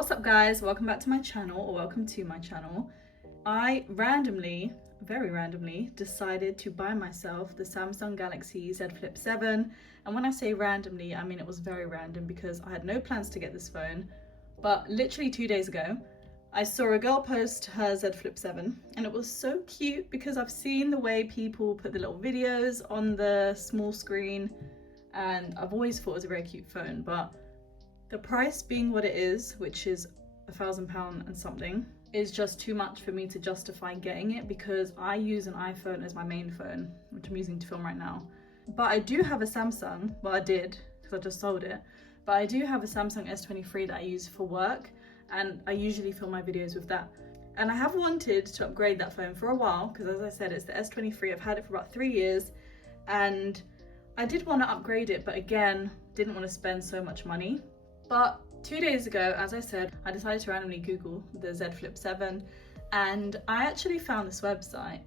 What's up guys, welcome back to my channel, or welcome to my channel. I randomly, very randomly, decided to buy myself the Samsung Galaxy Z Flip 7, and when I say randomly, I mean it was very random because I had no plans to get this phone, but literally 2 days ago I saw a girl post her Z Flip 7 and it was so cute because I've seen the way people put the little videos on the small screen and I've always thought it was a very cute phone, but the price being what it is, which is £1,000 and something, is just too much for me to justify getting it because I use an iPhone as my main phone, which I'm using to film right now. But I do have a Samsung, well I did because I just sold it, but I do have a Samsung S23 that I use for work and I usually film my videos with that. And I have wanted to upgrade that phone for a while because, as I said, it's the S23. I've had it for about 3 years and I did want to upgrade it, but again, didn't want to spend so much money. But 2 days ago, as I said, I decided to randomly Google the Z Flip 7 and I actually found this website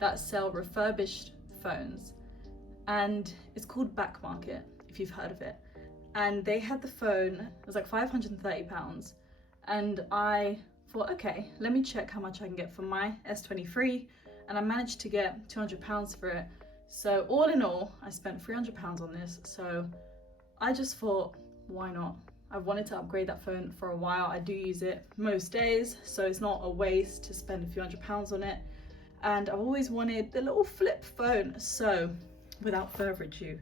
that sell refurbished phones, and it's called Back Market, if you've heard of it. And they had the phone, it was like £530, and I thought, okay, let me check how much I can get for my S23, and I managed to get £200 for it. So all in all, I spent £300 on this, so I just thought, why not? I've wanted to upgrade that phone for a while. I do use it most days, so it's not a waste to spend a few £100s on it. And I've always wanted the little flip phone. So without further ado,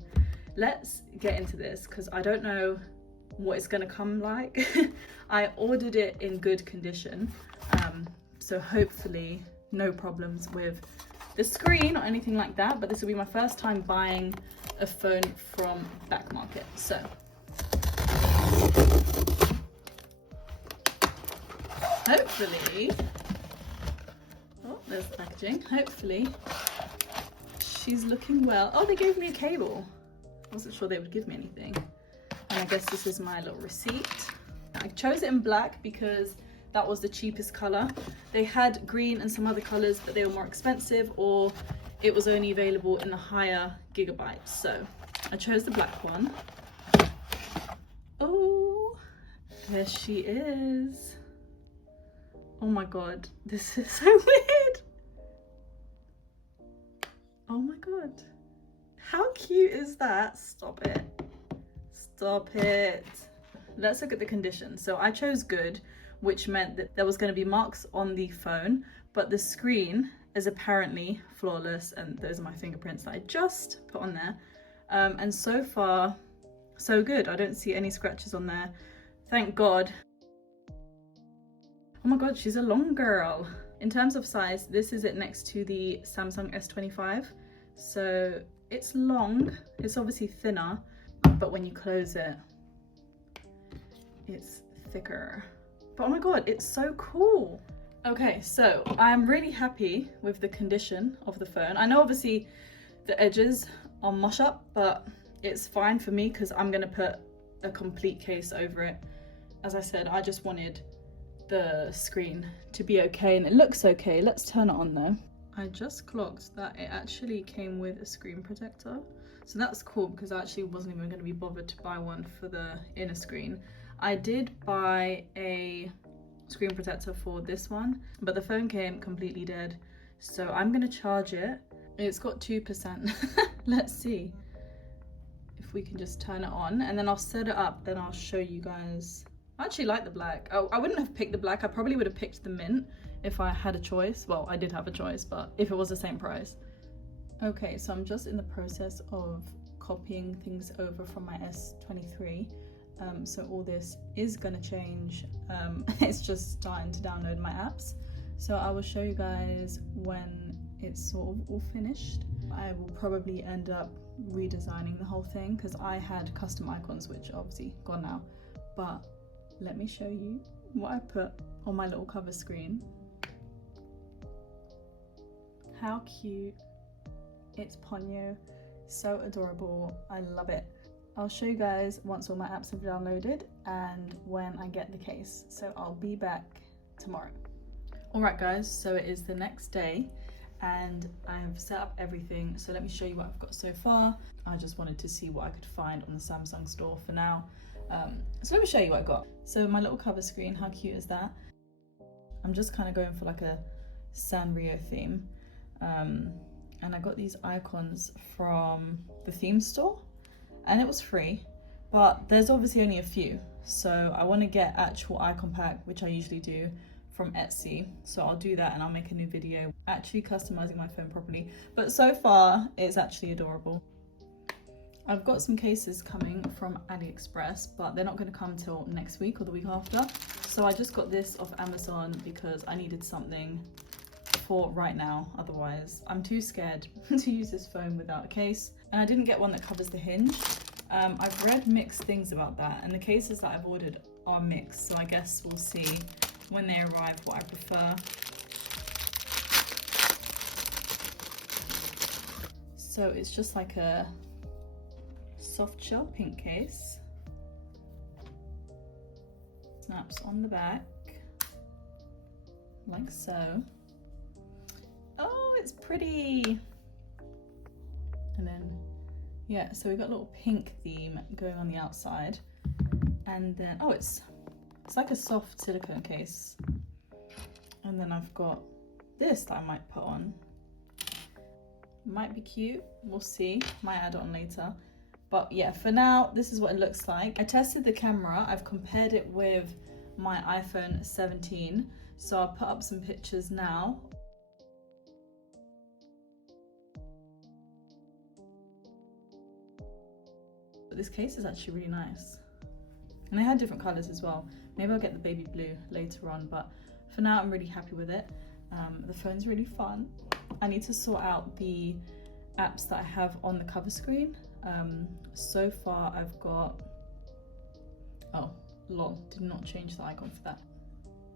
let's get into this because I don't know what it's gonna come like. I ordered it in good condition, so hopefully no problems with the screen or anything like that, but this will be my first time buying a phone from Back Market. So hopefully, oh, there's the packaging. Hopefully she's looking well. Oh, they gave me a cable. I wasn't sure they would give me anything. And I guess this is my little receipt. I chose it in black because that was the cheapest color. They had green and some other colors, but they were more expensive, or it was only available in the higher gigabytes. So I chose the black one. Oh, there she is. Oh my god, this is so weird. Oh my god, how cute is that? Stop it, stop it. Let's look at the condition. So I chose good, which meant that there was going to be marks on the phone, but the screen is apparently flawless, and those are my fingerprints that I just put on there. And so far so good. I don't see any scratches on there, thank god. Oh my god, she's a long girl. In terms of size, this is it next to the Samsung S25. So it's long, it's obviously thinner, but when you close it, it's thicker. But oh my god, it's so cool. Okay, so I'm really happy with the condition of the phone. I know obviously the edges are mush up, but it's fine for me because I'm gonna put a complete case over it. As I said, I just wanted the screen to be okay, and it looks okay. Let's turn it on though. I just clocked that it actually came with a screen protector, so that's cool because I actually wasn't even going to be bothered to buy one for the inner screen. I did buy a screen protector for this one, but the phone came completely dead, so I'm going to charge it. It's got 2%. Let's see if we can just turn it on, and then I'll set it up, then I'll show you guys. I actually like the black. Oh, I wouldn't have picked the black. I probably would have picked the mint if I had a choice. Well, I did have a choice, but if it was the same price. Okay, so I'm just in the process of copying things over from my S23. So all this is gonna change. It's just starting to download my apps. So I will show you guys when it's sort of all finished. I will probably end up redesigning the whole thing because I had custom icons, which are obviously gone now. But let me show you what I put on my little cover screen. How cute. It's Ponyo. So adorable. I love it. I'll show you guys once all my apps have downloaded and when I get the case. So I'll be back tomorrow. Alright guys, so it is the next day and I've set up everything. So let me show you what I've got so far. I just wanted to see what I could find on the Samsung store for now. So let me show you what I got. So my little cover screen, how cute is that? I'm just kind of going for like a Sanrio theme. And I got these icons from the theme store and it was free, but there's obviously only a few. So I want to get actual icon pack, which I usually do, from Etsy. So I'll do that and I'll make a new video actually customizing my phone properly. But so far it's actually adorable. I've got some cases coming from AliExpress, but they're not going to come till next week or the week after. So I just got this off Amazon because I needed something for right now. Otherwise, I'm too scared to use this phone without a case. And I didn't get one that covers the hinge. I've read mixed things about that, and the cases that I've ordered are mixed. So I guess we'll see when they arrive what I prefer. So it's just like a soft shell pink case. Snaps on the back like so. Oh, it's pretty. And then yeah, so we've got a little pink theme going on the outside, and then oh, it's like a soft silicone case. And then I've got this that I might put on. Might be cute, we'll see, might add it on later. But yeah, for now, this is what it looks like. I tested the camera, I've compared it with my iPhone 17. So I'll put up some pictures now. But this case is actually really nice. And they had different colors as well. Maybe I'll get the baby blue later on, but for now I'm really happy with it. The phone's really fun. I need to sort out the apps that I have on the cover screen. So far I've got, oh lol, did not change the icon for that.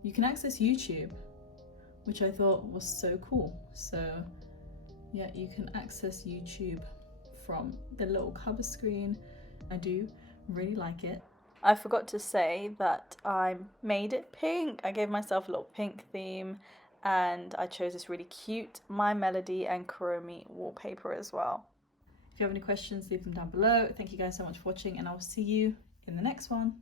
You can access YouTube, which I thought was so cool. So yeah, you can access YouTube from the little cover screen. I do really like it. I forgot to say that I made it pink. I gave myself a little pink theme, and I chose this really cute My Melody and Kuromi wallpaper as well. If you have any questions, leave them down below. Thank you guys so much for watching, and I'll see you in the next one.